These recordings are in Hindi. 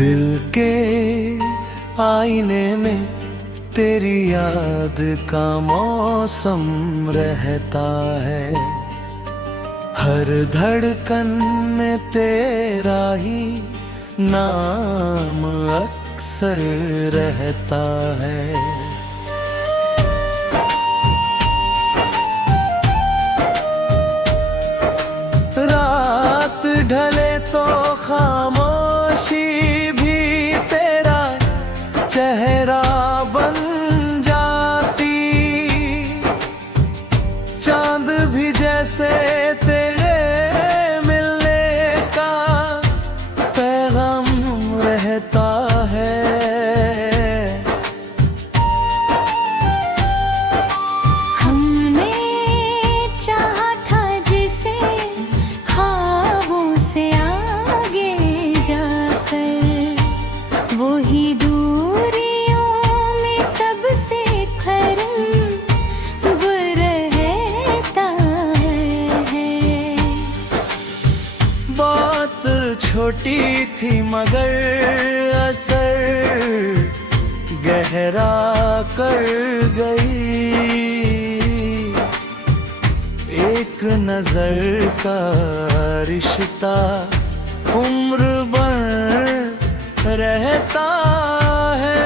दिल के आईने में तेरी याद का मौसम रहता है। हर धड़कन में तेरा ही नाम अक्सर रहता है। रात ढले तो खामोशी भी तेरा चेहरा बन जाती। चांद भी जैसे तेरे मिलने का पैगाम रहता है। हमने चाहा था जिसे ख्वाबों से आगे जाकर, वो ही दूरियों में सबसे करीब रहता है। बात छोटी थी मगर असर गहरा कर गई। एक नजर का रिश्ता उम्र भर रहता है।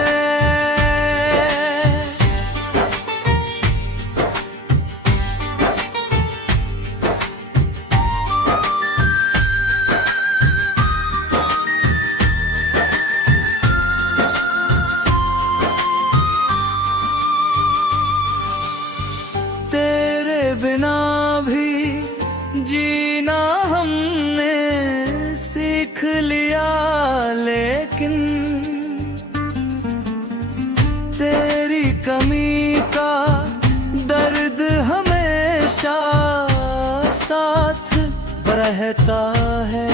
तेरे बिना भी जीना हमने सीख लिया, लेकिन तेरी कमी का दर्द हमेशा साथ रहता है।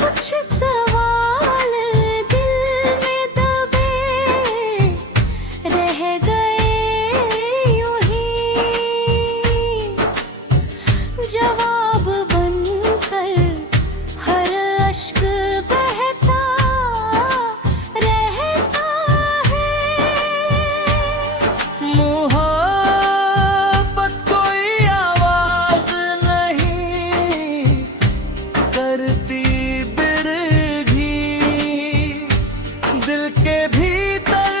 कुछ सवाल दिल में दबे रह गए यूं ही, जवाब बनकर हर अश्क बहता रहता है। मोहब्बत कोई आवाज नहीं करती बिरधी। दिल के भीतर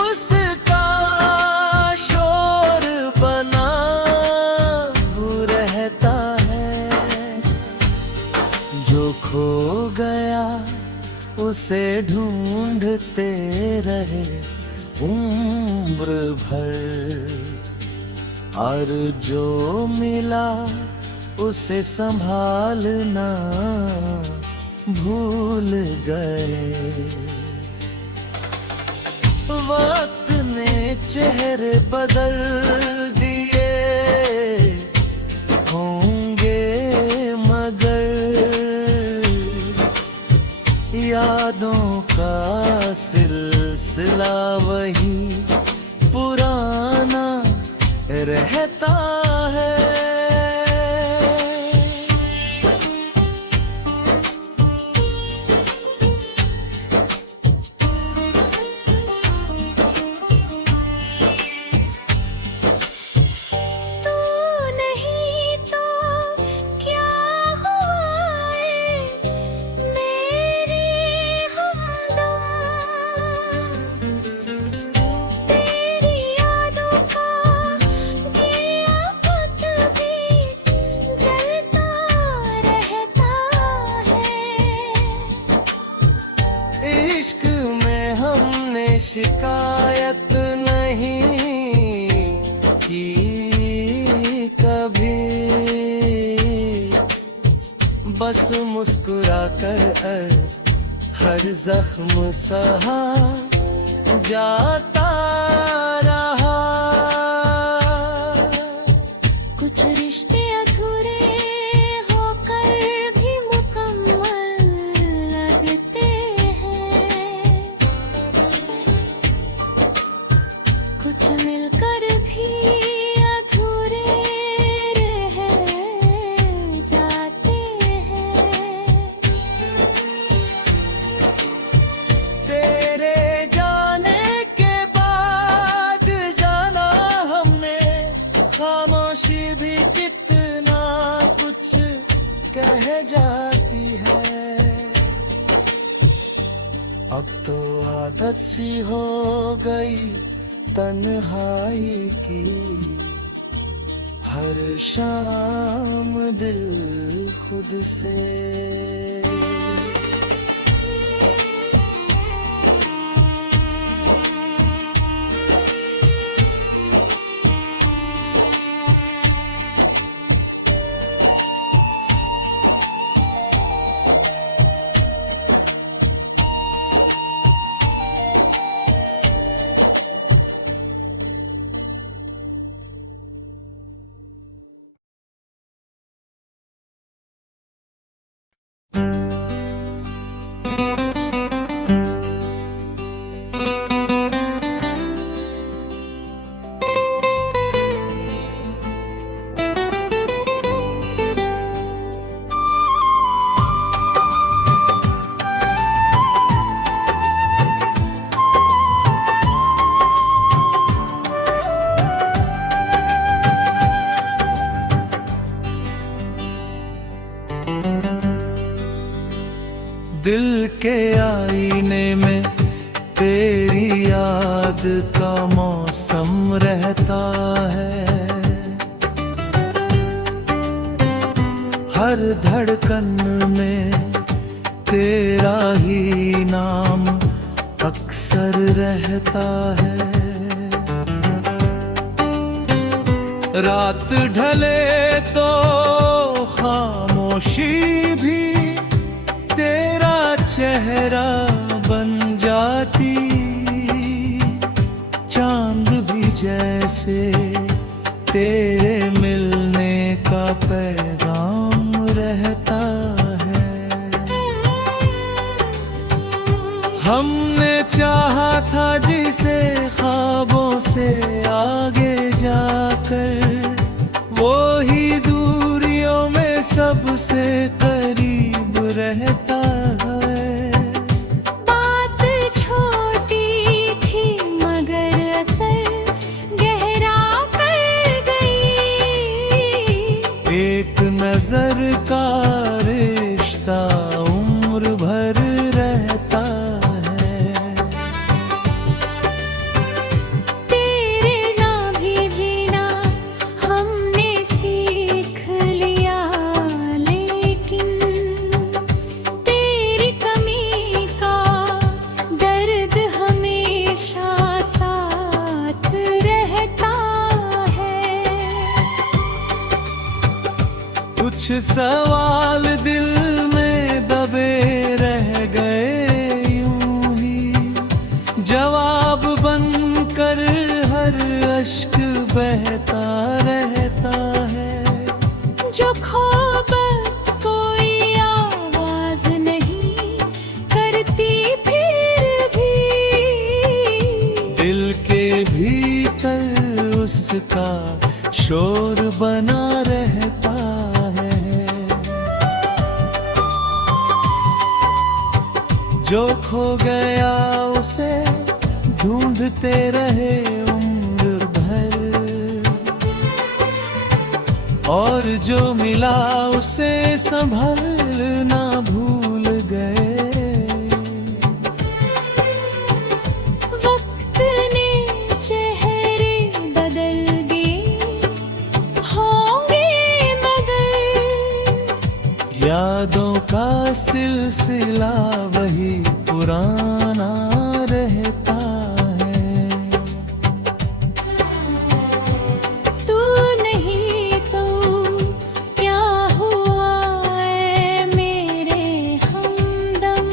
उसका शोर बना रहता है। जो खो गया उसे ढूंढते रहे उम्र भर, और जो मिला उसे संभालना भूल गए। वक्त ने चेहरे बदल दिए होंगे मगर यादों का सिलसिला वही पुराना रहता है। तू नहीं तो क्या हुआ मेरी हमदम, तेरी यादों का दिया खुद भी जलता रहता है। इश्क में हमने शिकायत नहीं की कभी, बस मुस्कुरा कर हर जख्म सहा जाता रहा। कुछ रिश्ते अधूरे होकर भी मुकम्मल लगते हैं, कुछ मिलकर भी अधूरे रह जाते हैं। रह जाती है। अब तो आदत सी हो गई तन्हाई की, हर शाम दिल खुद से। दिल के आईने में तेरी याद का मौसम रहता है। हर धड़कन में तेरा ही नाम अक्सर रहता है। रात ढले तो खामोशी भी तेरा चेहरा बन जाती, चांद भी जैसे तेरे मिलने का पैगाम रहता है। हमने चाहा था जिसे ख्वाबों से आगे जाकर, वो ही दूरियों में सबसे करीब रहता है। बात छोटी थी मगर असर गहरा कर गई। एक नजर का रिश्ता उम्र भर रहता है। तेरे ना भी जीना हमने सीख लिया, लेकिन तेरी कमी का दर्द हमेशा साथ रहता है। कुछ सवाल दिल में दबे रह गए यूं ही, जवाब बनकर हर अश्क बहता रहता है। जो खोबत कोई आवाज नहीं करती फिर भी, दिल के भीतर उसका शोर बना रहता है। जो खो गया उसे ढूंढते रहे उम्र भर, और जो मिला उसे संभलना भूल गए। वक्त ने चेहरे बदल दिए होंगे मगर, यादों का सिलसिला वही पुराना रहता है। तू नहीं तो क्या हुआ ऐ मेरे हमदम।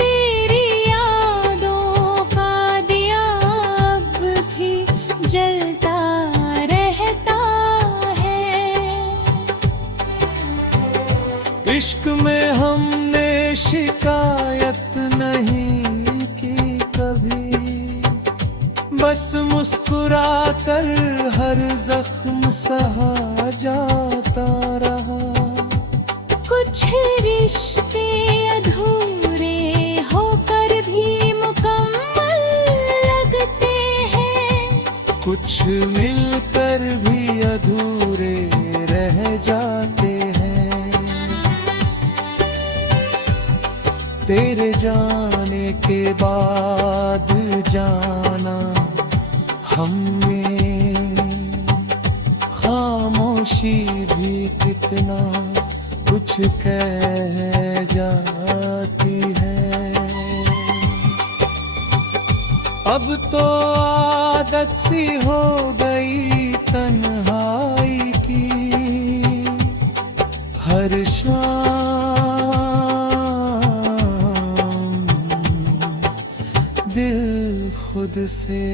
तेरी यादों का दिया अब भी जलता रहता है। इश्क में हमने शिकायत नहीं की कभी, बस मुस्कुरा कर हर जख्म सहा जाता रहा। कुछ रिश्ते अधूरे होकर भी मुकम्मल लगते हैं। कुछ मिलकर भी अधूरे खामोशी भी कितना कुछ कह जाती है। अब तो आदत सी हो गई तन्हाई की, हर शाम दिल खुद से।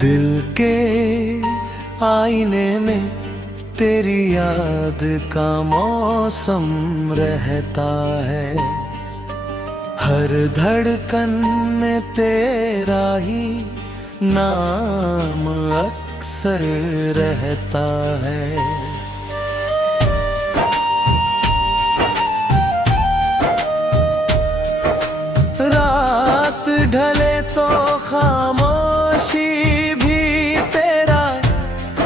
दिल के आईने में तेरी याद का मौसम रहता है, हर धड़कन में तेरा ही नाम अक्सर रहता है। रात ढले तो खामोशी भी तेरा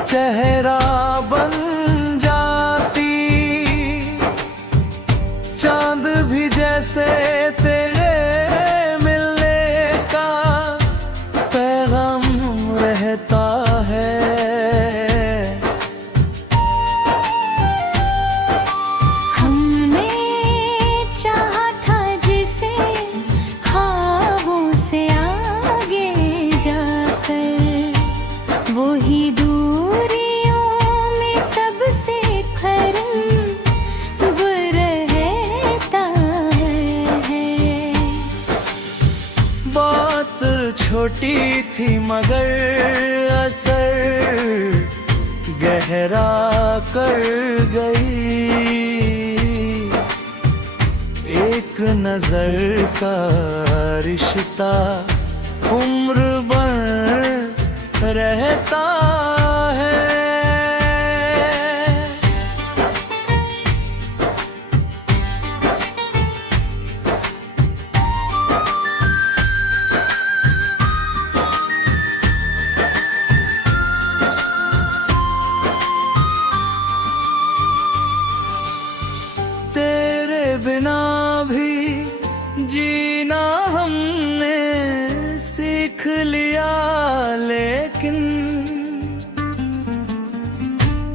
चेहरा बन जाती, चांद भी जैसे तेरे मिलने का पैगाम रहता है। हमने चाहा था जिसे ख्वाबों से आगे जाकर, वो ही दूरियों में सबसे करीब रहता है। बात छोटी थी मगर असर गहरा कर गई, एक नजर का रिश्ता उम्र भर रहता है। तेरे बिना भी जीना हमने सीख लिया, लेकिन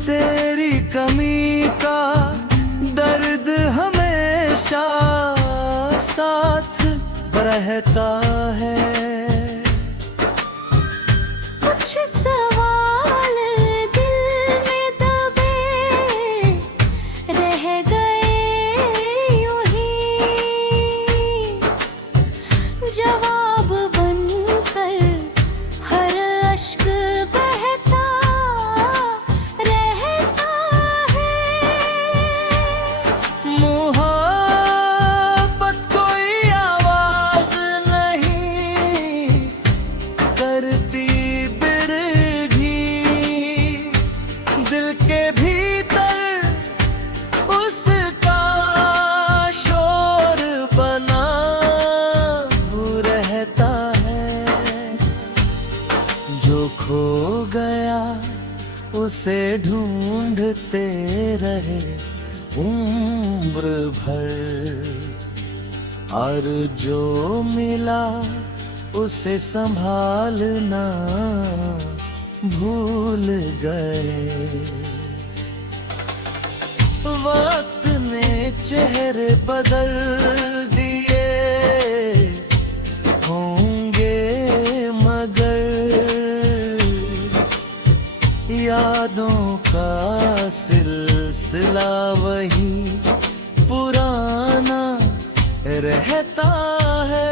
तेरी कमी का दर्द हमेशा साथ रहता है। कुछ सवाल दिल में दबे रह गए यूं ही, जवाब बनकर हर अश्क बहता रहता है। मोहब्बत कोई आवाज नहीं करती बिरगी, दिल के भीतर उसका शोर बना रहता है। जो खो गया उसे ढूंढते रहे उम्र भर, और जो मिला उसे संभालना भूल गए। वक्त ने चेहरे बदल दिए होंगे मगर यादों का सिलसिला वही पुराना रहता है।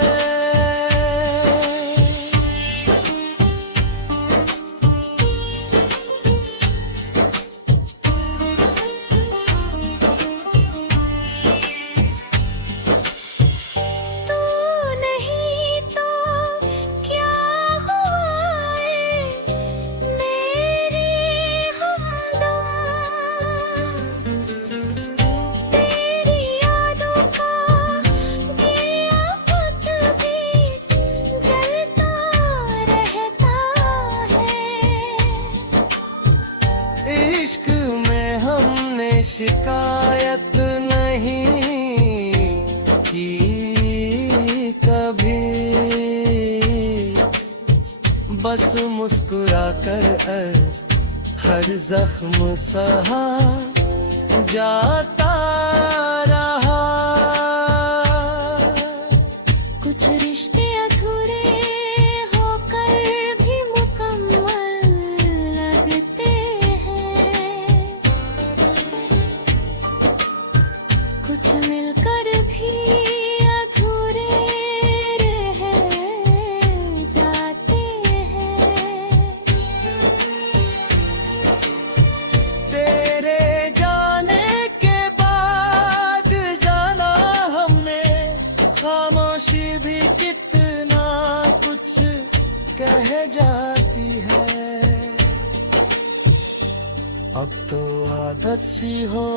मुस्कुरा कर हर जख्म सहा जाता रहा। कुछ रिश्ते अधूरे होकर भी मुकम्मल लगते हैं, कुछ मिलकर भी अधूरे रह जाते हैं। तेरे जाने के बाद जाना हमने, खामोशी भी कितना कुछ कह जाती है। अब तो आदत सी हो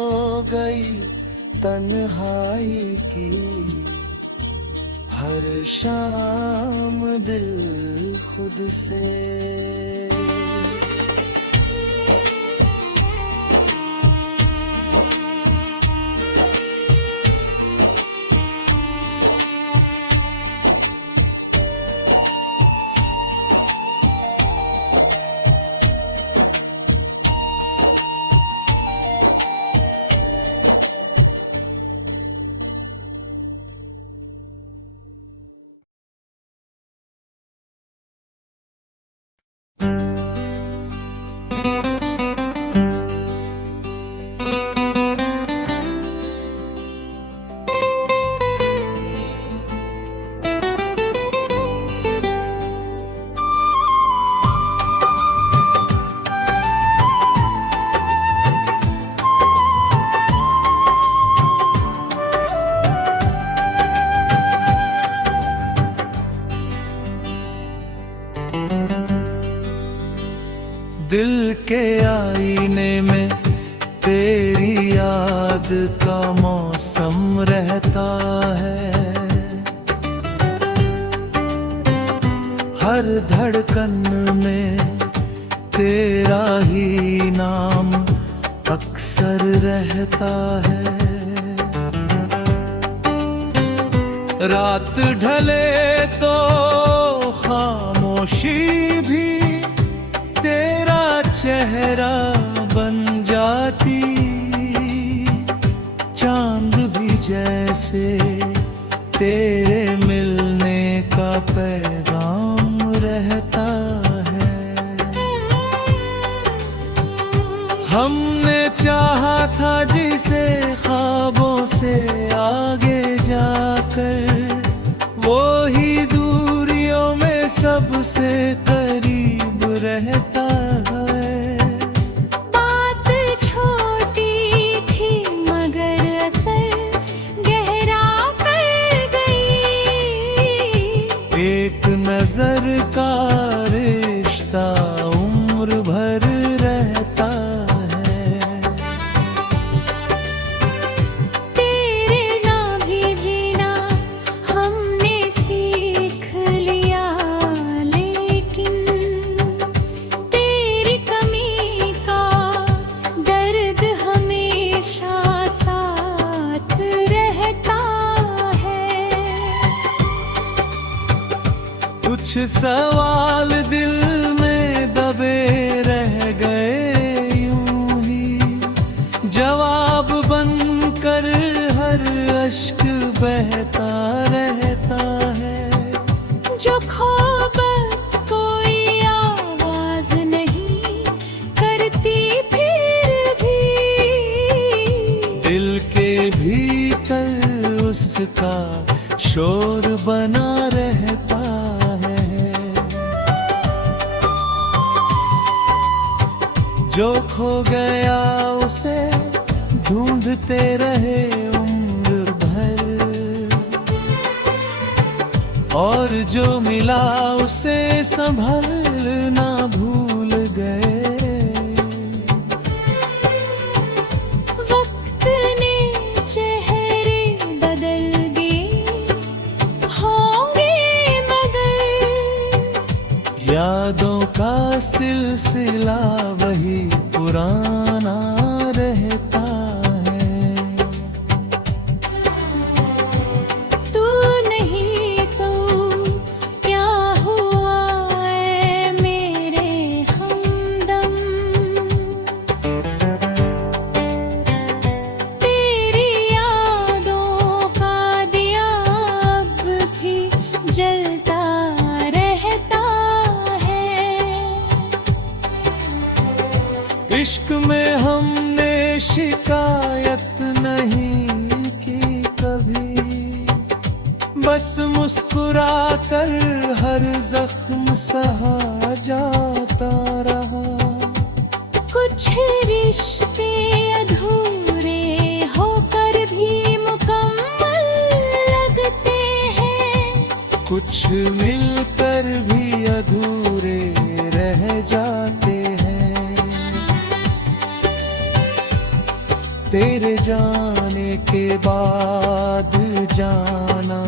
गई तन्हाई की, हर शाम दिल खुद से। दिल के आईने में तेरी याद का मौसम रहता है, हर धड़कन में तेरा ही नाम अक्सर रहता है। रात ढले तो खामोशी भी तेरा चेहरा बन जाती, चांद भी जैसे तेरे मिलने का पैगाम रहता है। हमने चाहा था जिसे ख्वाबों से आगे जाकर, वो ही दूरियों में सबसे करीब रहता है। बात छोटी थी मगर असर गहरा कर गई, एक नजर का रिश्ता उम्र भर रहता है। तेरे ना भी जीना हमने सीख लिया, लेकिन तेरी कमी का दर्द हमेशा साथ रहता है। कुछ सवाल दिल में दबे रह गए यूं ही, जवाब बनकर हर अश्क बहता रहता है। जो ख़ाबत कोई आवाज़ नहीं करती फिर भी, दिल के भीतर उसका शोर बना रहता है। जो खो गया उसे ढूंढते रहे उम्र भर, और जो मिला उसे संभलना भूल गए। वक्त ने चेहरे बदल दिए होंगे मगर, यादों का सिलसिला वही पुराना रहता है। तू नहीं तो क्या हुआ है मेरे बस मुस्कुरा कर हर जख्म सहा जाता रहा। कुछ रिश्ते अधूरे होकर भी मुकम्मल लगते हैं, कुछ मिलकर भी अधूरे रह जाते हैं। तेरे जाने के बाद जाना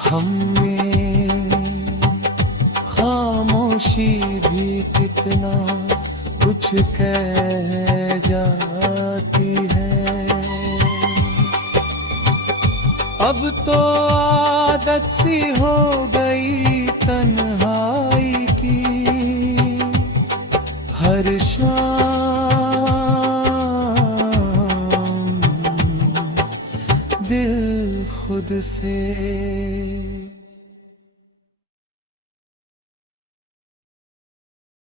हमें खामोशी भी कितना कुछ कह जाती है। अब तो आदत सी हो गई तन्हाई की, हर शाम दिल खुद से